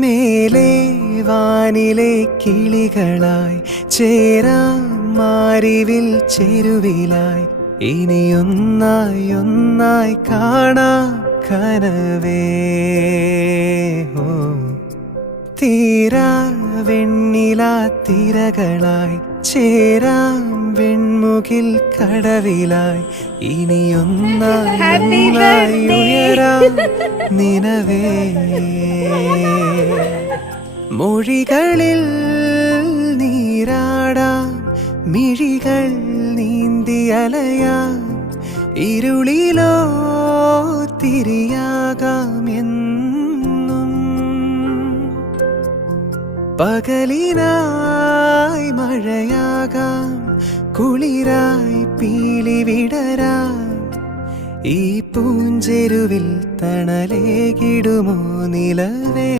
മേലെ വാനിലെ കിളികളായി ചേരാം മാരിവിൽ ചെരുവിലായി ഇനിയൊന്നായി ഒന്നായി കാണാം കനവേ. ഓ തീരാ വെണ്ണിലാ തിരകളായി ചേരാം വെൺമുകിൽ കടവിലായി ഇനിയൊന്നായി ഒന്നായി ഉയരാം നിനവേ. മൊഴികളിൽ നീരാടാം മിഴികൾ നീന്തി അലയാം ഇരുളിലോ തിരിയാകാം എന്നും. പകലിനായി മഴയാകാം കുളിരായി പീലി വിടരാം ഈ പൂഞ്ചെരുവിൽ തണലേകിടുമോ നിലവേ.